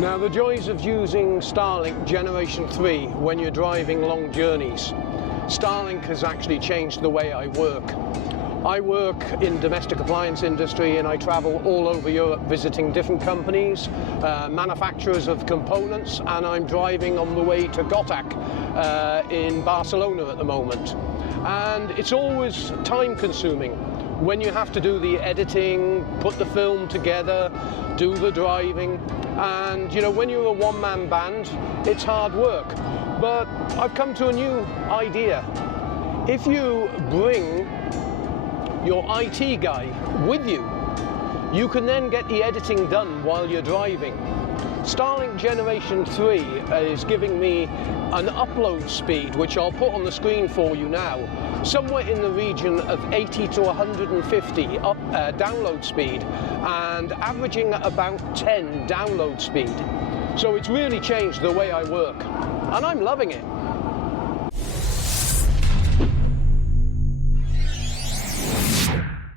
Now, the joys of using Starlink Generation 3 when you're driving long journeys. Starlink has actually changed the way I work. I work in domestic appliance industry and I travel all over Europe visiting different companies, manufacturers of components, and I'm driving on the way to Gotthard in Barcelona at the moment. And it's always time consuming when you have to do the editing, put the film together, do the driving, and you know, when you're a one-man band, it's hard work. But I've come to a new idea. If you bring your IT guy with you, you can then get the editing done while you're driving. Starlink Generation 3 is giving me an upload speed, which I'll put on the screen for you now, somewhere in the region of 80 to 150 download speed, and averaging at about 10 download speed. So it's really changed the way I work, and I'm loving it.